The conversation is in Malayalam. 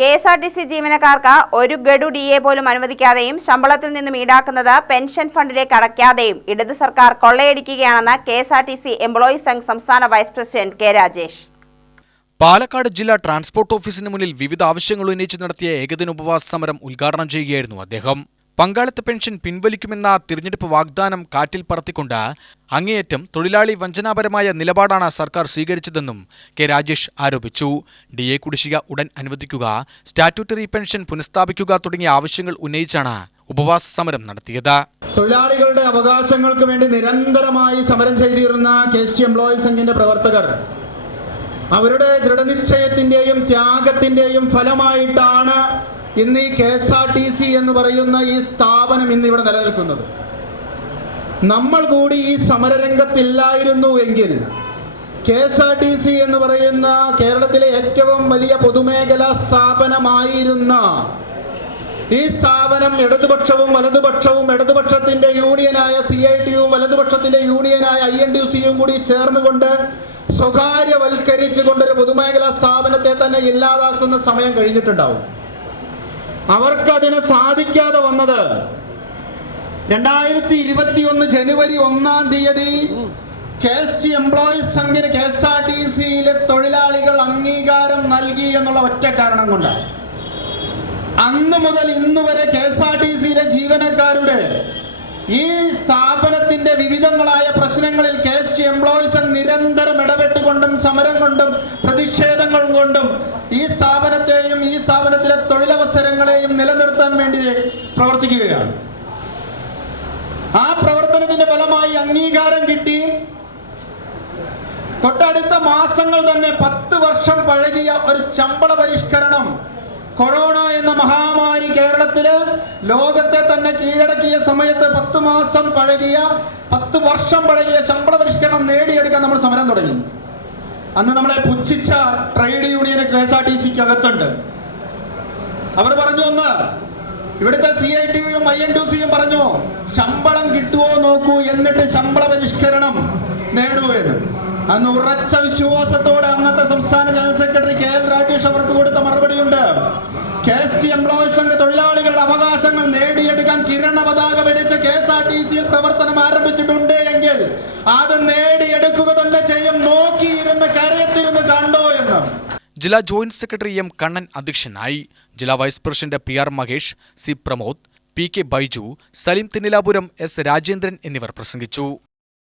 കെഎസ്ആർടിസി ജീവനക്കാർക്ക് ഒരു ഗഡു ഡിഎ പോലും അനുവദിക്കാതെയും ശമ്പളത്തിൽ നിന്നും ഈടാക്കുന്നത് പെൻഷൻ ഫണ്ടിലേക്ക് അടയ്ക്കാതെയും ഇടത് സർക്കാർ കൊള്ളയടിക്കുകയാണെന്ന് കെഎസ്ആർടിസി എംപ്ലോയീസ് സംഘ് സംസ്ഥാന vice president K Rajesh. Palakkad ജില്ലാ ട്രാൻസ്പോർട്ട് ഓഫീസിന് മുന്നിൽ വിവിധ ആവശ്യങ്ങൾ ഉന്നയിച്ച് നടത്തിയ ഏകദിന ഉപവാസ സമരം ഉദ്ഘാടനം ചെയ്യുകയായിരുന്നു അദ്ദേഹം. പങ്കാളിത്ത പെൻഷൻ പിൻവലിക്കുമെന്ന തിരഞ്ഞെടുപ്പ് വാഗ്ദാനം കാറ്റിൽ പറത്തിക്കൊണ്ട് അങ്ങേയറ്റം തൊഴിലാളി വഞ്ചനാപരമായ നിലപാടാണ് സർക്കാർ സ്വീകരിച്ചതെന്നും കെ രാജേഷ് ആരോപിച്ചു. ഡിഎ കുടിശ്ശിക ഉടൻ അനുവദിക്കുക, സ്റ്റാറ്റ്യൂട്ടറി പെൻഷൻ പുനഃസ്ഥാപിക്കുക തുടങ്ങിയ ആവശ്യങ്ങൾ ഉന്നയിച്ചാണ് ഉപവാസ സമരം നടത്തിയത്. തൊഴിലാളികളുടെ അവകാശങ്ങൾക്ക് വേണ്ടി നിരന്തരമായി സമരം ചെയ്തിരുന്ന കെഎസ്ടി എംപ്ലോയീസ് സംഘിന്റെ പ്രവർത്തകർ അവരുടെ ദൃഢനിശ്ചയത്തിന്റെയും ത്യാഗത്തിന്റെയും ഫലമായിട്ടാണ് ഇന്ന് ഈ കെഎസ്ആർടിസി എന്ന് പറയുന്ന ഈ സ്ഥാപനം ഇന്നിവിടെ നിലനിൽക്കുന്നത്. നമ്മൾ കൂടി ഈ സമരരംഗത്തില്ലായിരുന്നു എങ്കിൽ കെഎസ്ആർടിസി എന്ന് പറയുന്ന കേരളത്തിലെ ഏറ്റവും വലിയ പൊതുമേഖലാ സ്ഥാപനമായിരുന്ന ഈ സ്ഥാപനം ഇടതുപക്ഷവും വലതുപക്ഷവും, ഇടതുപക്ഷത്തിന്റെ യൂണിയനായ CITUവും വലതുപക്ഷത്തിന്റെ യൂണിയനായ INTUCയും കൂടി ചേർന്നുകൊണ്ട് സ്വകാര്യവൽക്കരിച്ചുകൊണ്ടൊരു പൊതുമേഖലാ സ്ഥാപനത്തെ തന്നെ ഇല്ലാതാക്കുന്ന സമയം കഴിഞ്ഞിട്ടുണ്ടാവും. അവർക്കതിന് സാധിക്കാതെ വന്നത് 2021 ജനുവരി 1-ാം തീയതി കെഎസ്ടി എംപ്ലോയീസ് സംഘിന് കെഎസ്ആർടിസിയിലെ തൊഴിലാളികൾ അംഗീകാരം നൽകി എന്നുള്ള ഒറ്റ കാരണം കൊണ്ടാണ്. അന്ന് മുതൽ ഇന്നുവരെ കെഎസ്ആർടിസിയിലെ ജീവനക്കാരുടെ ഈ സ്ഥാപനത്തിന്റെ വിവിധങ്ങളായ പ്രശ്നങ്ങളിൽ കെഎസ്ടി എംപ്ലോയീസ് സംഘ് നിരന്തരം ഇടപെട്ടുകൊണ്ടും സമരം കൊണ്ടും പ്രതിഷേധങ്ങൾ കൊണ്ടും ഈ സ്ഥാപനത്തെയും ഈ സ്ഥാപനത്തിലെ തൊഴിലവസരങ്ങളെയും നിലനിർത്താൻ വേണ്ടി പ്രവർത്തിക്കുകയാണ്. ആ പ്രവർത്തനത്തിന്റെ ഫലമായി അംഗീകാരം കിട്ടി. തൊട്ടടുത്ത മാസങ്ങൾ തന്നെ 10 വർഷം പഴകിയ ഒരു ശമ്പള പരിഷ്കരണം, കൊറോണ എന്ന മഹാമാരി കേരളത്തില് ലോകത്തെ തന്നെ കീഴടക്കിയ സമയത്ത് 10 വർഷം പഴകിയ ശമ്പള പരിഷ്കരണം നേടിയെടുക്കാൻ നമ്മൾ സമരം തുടങ്ങി. അന്ന് നമ്മളെ പുച്ഛിച്ച ട്രേഡ് യൂണിയന് കെഎസ്ആർടിസിക്ക് അകത്തുണ്ട്. അവർ പറഞ്ഞു, ഒന്ന് ഇവിടുത്തെ CITUവും INTUCയും പറഞ്ഞു, ശമ്പളം കിട്ടുമോ നോക്കൂ, എന്നിട്ട് ശമ്പള പരിഷ്കരണം നേടൂ എന്ന്. അന്ന് ഉറച്ച വിശ്വാസത്തോടെ അന്നത്തെ സംസ്ഥാന ജനറൽ സെക്രട്ടറി KL രാജേഷ് അവർക്ക് കൊടുത്ത മറുപടിയുണ്ട്. കെഎസ്ടി എംപ്ലോയീസ് സംഘ് തൊഴിലാളികളുടെ അവകാശങ്ങൾ നേടിയെടുക്കാൻ കിരണ പതാക വെടിച്ച് കെഎസ്ആർടിസിയിൽ പ്രവർത്തനം ആരംഭിച്ചിട്ടുണ്ട് എങ്കിൽ അത് നേടിയെടുക്കുക തന്നെ ചെയ്യും, നോക്കിയിരുന്ന് കരയത്തിരുന്ന് കണ്ടോ എന്ന്. ജില്ലാ ജോയിന്റ് സെക്രട്ടറി M കണ്ണൻ അധ്യക്ഷനായി. ജില്ലാ vice president PR Mahesh, C Pramod, PK Baiju, Saleem Thinnilapuram, S Rajendran എന്നിവർ പ്രസംഗിച്ചു.